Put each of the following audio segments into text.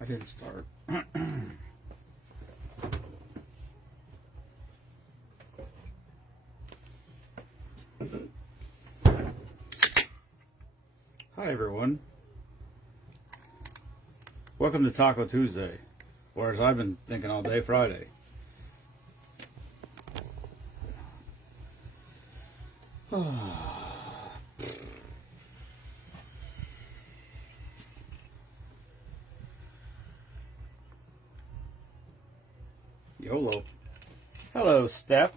I didn't start. Hi, everyone. Welcome to Taco Tuesday, or as I've been thinking all day, Friday. YOLO. Hello, Steph.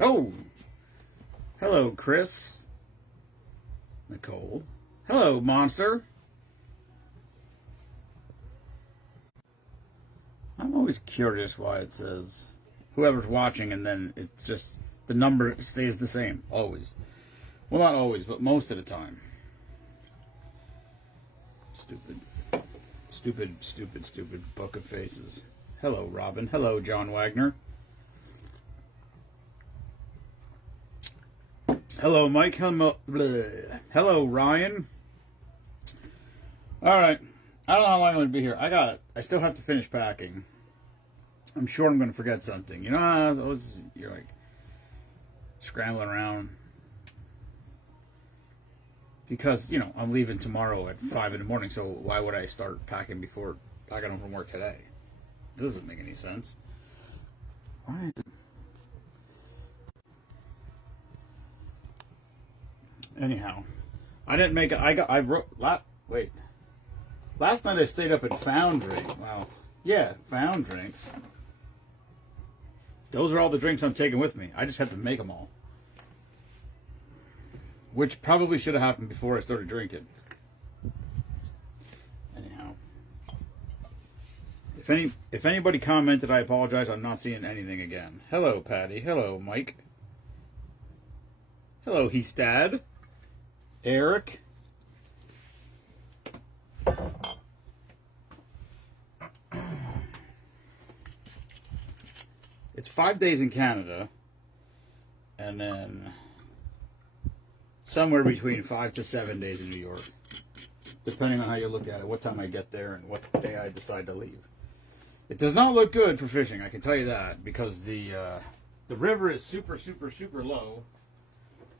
Oh, hello, Chris. Nicole. Hello, Monster. I'm always curious why it says whoever's watching and then it's just the number stays the same. Always. Well, not always, but most of the time. Stupid. Stupid, stupid, stupid book of faces. Hello, Robin. Hello, John Wagner. Hello, Mike. Hello, Ryan. All right. I don't know how long I'm going to be here. I still have to finish packing. I'm sure I'm going to forget something. You know, you're like scrambling around. Because, you know, I'm leaving tomorrow at 5 in the morning, so why would I start packing before I got home from work today? It doesn't make any sense. Why? Anyhow, I didn't make it. Wait. Last night I stayed up at Foundry. Wow. Yeah, Found Drinks. Those are all the drinks I'm taking with me. I just had to make them all. Which probably should have happened before I started drinking. Anyhow. If anybody commented, I apologize. I'm not seeing anything again. Hello, Patty. Hello, Mike. Hello, Heastad. Eric. It's 5 days in Canada, and then somewhere between 5 to 7 days in New York, depending on how you look at it, what time I get there, and what day I decide to leave. It does not look good for fishing, I can tell you that, because the river is super, super, super low,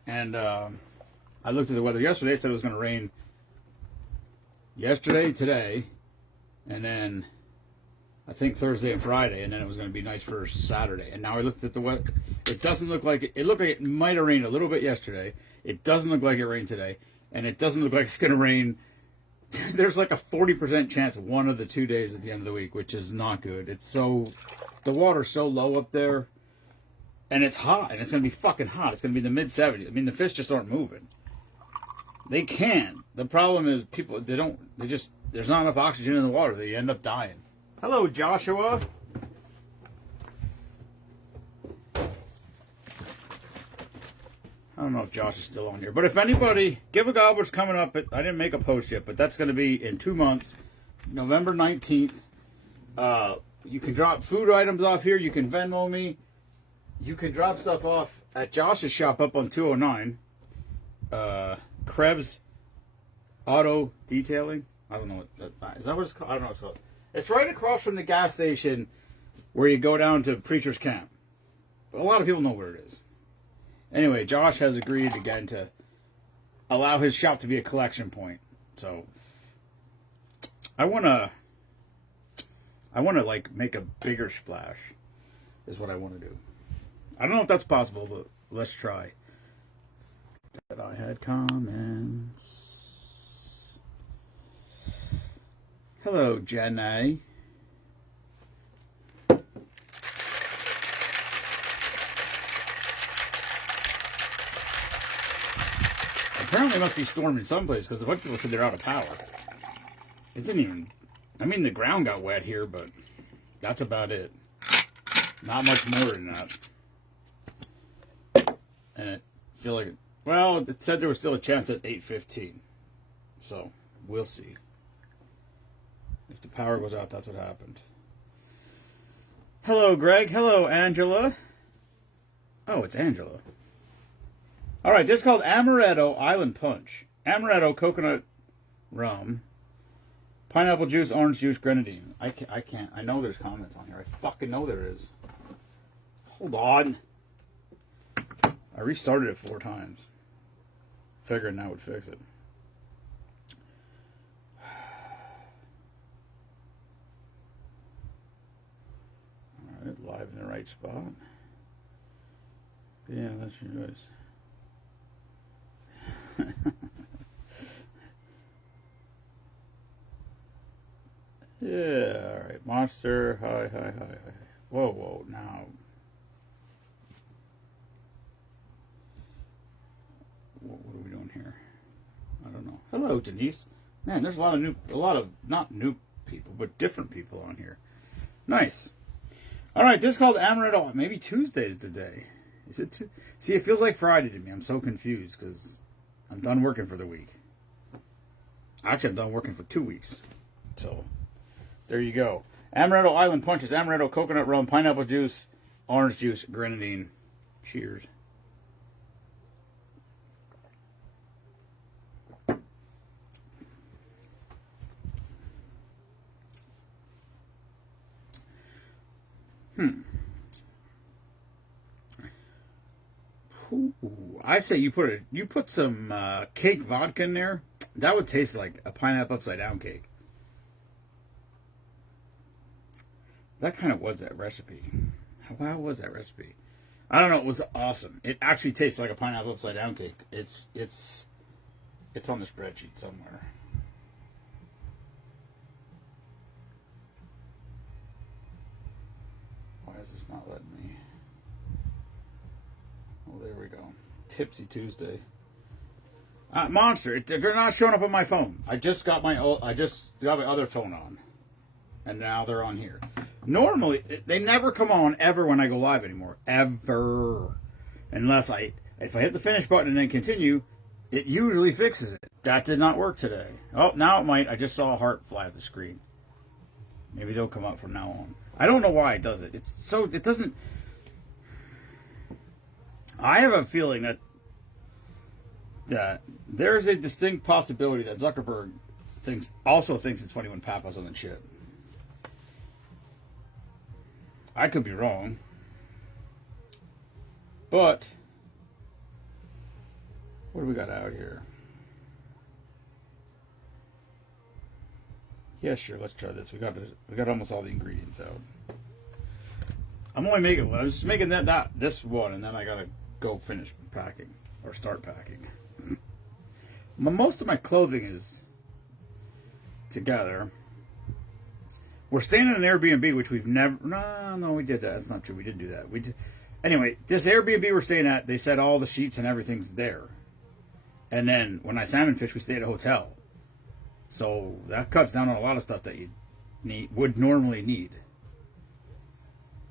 and I looked at the weather yesterday. It said it was going to rain yesterday, today, and then I think Thursday and Friday, and then it was going to be nice for Saturday. And now I looked at the weather. It doesn't look like it looked like it might have rained a little bit yesterday. It doesn't look like it rained today, and it doesn't look like it's going to rain. There's like a 40% chance one of the 2 days at the end of the week, which is not good. The water's so low up there, and it's hot, and it's going to be fucking hot. It's going to be in the mid-70s. I mean, the fish just aren't moving. They can. The problem is there's not enough oxygen in the water. They end up dying. Hello, Joshua. I don't know if Josh is still on here. But if anybody, Give a Gobbler's coming up. I didn't make a post yet, but that's going to be in 2 months, November 19th. You can drop food items off here. You can Venmo me. You can drop stuff off at Josh's shop up on 209. Krebs Auto Detailing. I don't know is that what it's called? I don't know what it's called. It's right across from the gas station where you go down to Preacher's Camp. But a lot of people know where it is. Anyway, Josh has agreed again to allow his shop to be a collection point. So I wanna like make a bigger splash is what I want to do. I don't know if that's possible, but let's try. That I had comments. Hello, Jenny. Apparently it must be storming someplace because a bunch of people said they're out of power. It didn't even... I mean, the ground got wet here, but that's about it. Not much more than that. And I feel like... Well, it said there was still a chance at 8:15. So, we'll see. If the power goes out, that's what happened. Hello, Greg. Hello, Angela. Oh, it's Angela. All right, this is called Amaretto Island Punch. Amaretto, coconut rum, pineapple juice, orange juice, grenadine. I can't. I know there's comments on here. I fucking know there is. Hold on. I restarted it 4 times. Figuring that would fix it. Alright, live in the right spot. Yeah, that's your choice. Yeah, alright. Monster, hi. Whoa, now. What are we doing here? I don't know. Hello, Denise. Man, there's a lot of not new people, but different people on here. Nice. Alright, this is called Amaretto. Maybe Tuesday's today. Is it See, it feels like Friday to me. I'm so confused because I'm done working for the week. Actually, I'm done working for 2 weeks. So, there you go. Amaretto Island Punches, amaretto, coconut rum, pineapple juice, orange juice, grenadine. Cheers. Ooh, I say you put some cake vodka in there. That would taste like a pineapple upside down cake. That kind of was that recipe. How was that recipe? I don't know. It was awesome. It actually tastes like a pineapple upside down cake. It's on the spreadsheet somewhere. Why is this not letting me? Oh, there we go. Tipsy Tuesday. Monster, they're not showing up on my phone. I just got my other phone on, and now they're on here. Normally, they never come on ever when I go live anymore, ever, unless if I hit the finish button and then continue, it usually fixes it. That did not work today. Oh, now it might. I just saw a heart fly up the screen. Maybe they'll come up from now on. I don't know why it does it. It doesn't. I have a feeling that there's a distinct possibility that Zuckerberg also thinks it's funny when Papa's on the shit. I could be wrong. But what do we got out here? Yeah, sure, let's try this. We got almost all the ingredients out. I'm only making one. I was just making this one, and then I gotta go finish packing or start packing. Most of my clothing is together. We're staying in an Airbnb, which we've never. No, we did that. That's not true. We didn't do that. We did. Anyway, this Airbnb we're staying at, they said all the sheets and everything's there. And then when I salmon fish, we stay at a hotel. So that cuts down on a lot of stuff that you would normally need.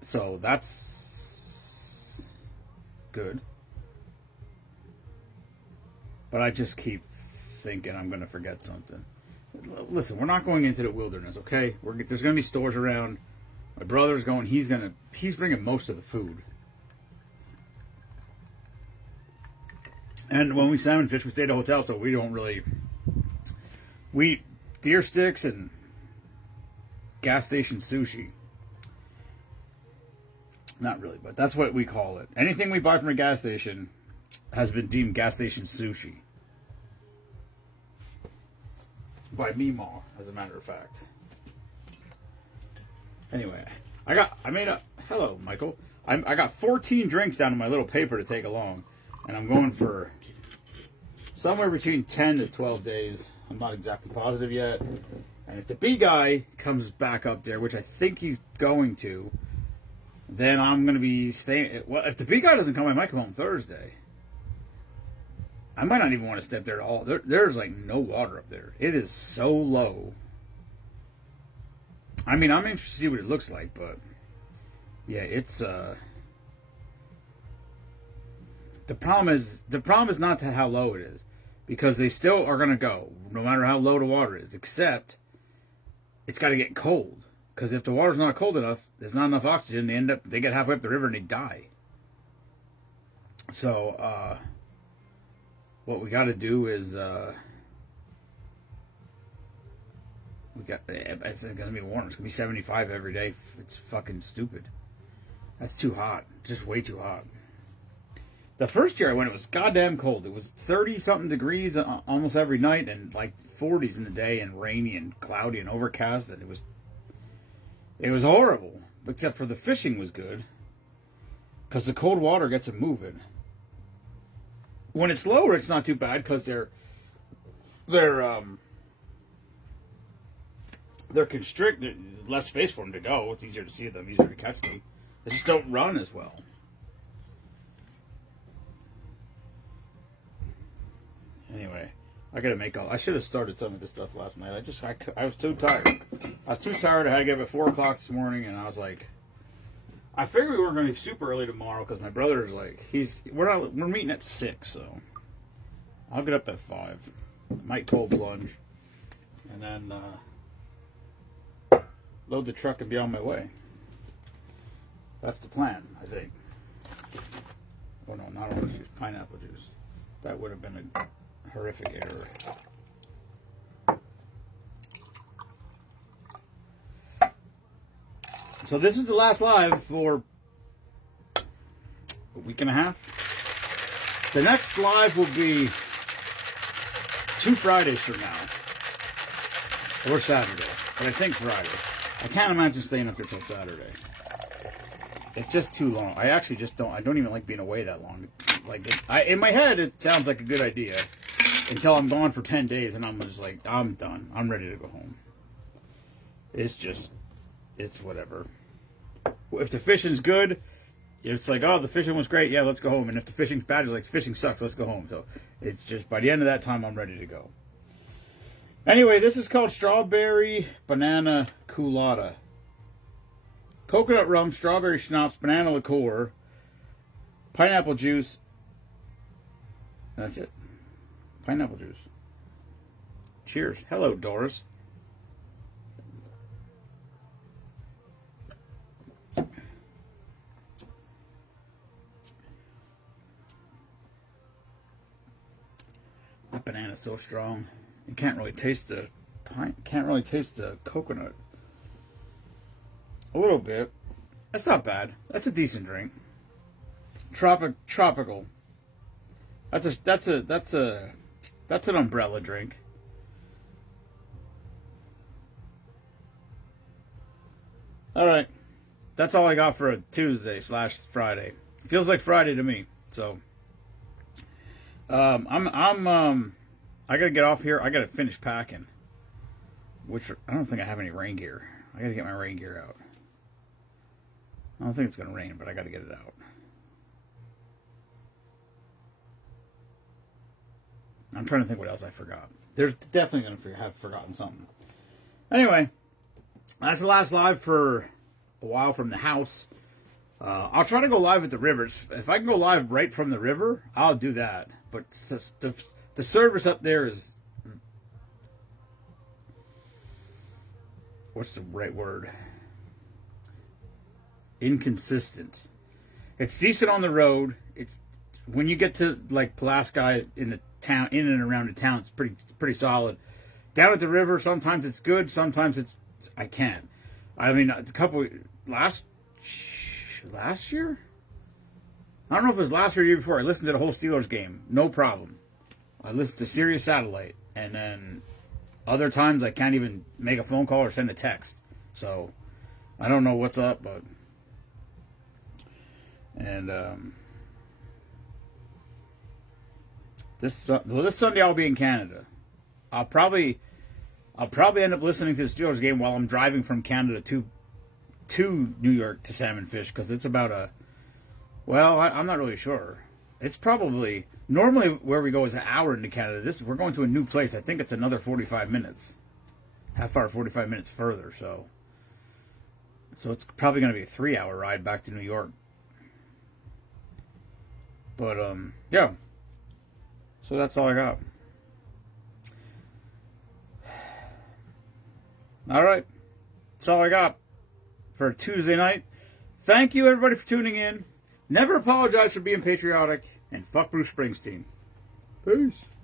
So that's good. But I just keep thinking I'm going to forget something. Listen, we're not going into the wilderness, okay? There's going to be stores around. My brother's going. He's bringing most of the food. And when we salmon fish, we stay at a hotel, so we don't really. We eat deer sticks and gas station sushi. Not really, but that's what we call it. Anything we buy from a gas station has been deemed gas station sushi. By Meemaw, as a matter of fact. Anyway, hello, Michael. I got 14 drinks down in my little paper to take along, and I'm going for somewhere between 10 to 12 days. I'm not exactly positive yet. And if the B guy comes back up there, which I think he's going to, then I'm going to be staying. Well, if the B guy doesn't come, I might come home Thursday. I might not even want to step there at all. There's like no water up there. It is so low. I mean, I'm interested to see what it looks like, but yeah, it's the problem is not how low it is, because they still are going to go no matter how low the water is, except it's got to get cold, because if the water's not cold enough, there's not enough oxygen. They get halfway up the river and they die. So what we got to do is it's gonna be warm. It's gonna be 75 every day. It's fucking stupid. That's too hot. Just way too hot. The first year I went, it was goddamn cold. It was 30 something degrees almost every night, and like 40s in the day, and rainy and cloudy and overcast, and it was horrible. Except for the fishing was good, because the cold water gets them moving. When it's lower, it's not too bad because they're constricted. Less space for them to go. It's easier to see them, easier to catch them. They just don't run as well. Anyway, I gotta make all. I should have started some of this stuff last night. I was too tired. I was too tired. I had to get up at 4 o'clock this morning, and I was like, I figured we weren't going to be super early tomorrow because my brother's like, we're meeting at 6, so I'll get up at 5. Might cold plunge, and then load the truck and be on my way. That's the plan, I think. Oh no, not orange juice, pineapple juice. That would have been a horrific error. So this is the last live for a week and a half. The next live will be 2 Fridays from now. Or Saturday. But I think Friday. I can't imagine staying up here till Saturday. It's just too long. I actually just don't. I don't even like being away that long. In my head, it sounds like a good idea until I'm gone for 10 days, and I'm just like, I'm done. I'm ready to go home. It's whatever. If the fishing's good, it's like, oh, the fishing was great. Yeah, let's go home. And if the fishing's bad, it's like, fishing sucks. Let's go home. So it's just by the end of that time, I'm ready to go. Anyway, this is called Strawberry Banana Colada. Coconut rum, strawberry schnapps, banana liqueur, pineapple juice. That's it. Pineapple juice. Cheers. Hello, Doris. That banana's so strong. You can't really taste the coconut. A little bit. That's not bad. That's a decent drink. Tropical. That's an umbrella drink. All right. That's all I got for a Tuesday/Friday. Feels like Friday to me. So I gotta get off here. I gotta finish packing. Which I don't think I have any rain gear. I gotta get my rain gear out. I don't think it's gonna rain, but I gotta get it out. I'm trying to think what else I forgot. There's definitely gonna have forgotten something. Anyway, that's the last live for a while from the house. I'll try to go live at the river. If I can go live right from the river, I'll do that. But the service up there is, what's the right word? Inconsistent. It's decent on the road. It's when you get to like Pulaski in the town, in and around the town, it's pretty solid. Down at the river, sometimes it's good, sometimes I can't. I mean, a couple last year. I don't know if it was last year or the year before. I listened to the whole Steelers game, no problem. I listened to Sirius Satellite, and then other times I can't even make a phone call or send a text. So I don't know what's up, but this Sunday I'll be in Canada. I'll probably end up listening to the Steelers game while I'm driving from Canada to New York to Salmon Fish, because it's about I'm not really sure. It's probably normally where we go is an hour into Canada. We're going to a new place. I think it's another 45 minutes. Half hour, 45 minutes further. So it's probably going to be a 3-hour ride back to New York. But yeah. So that's all I got. All right. That's all I got for Tuesday night. Thank you, everybody, for tuning in. Never apologize for being patriotic. And fuck Bruce Springsteen. Peace.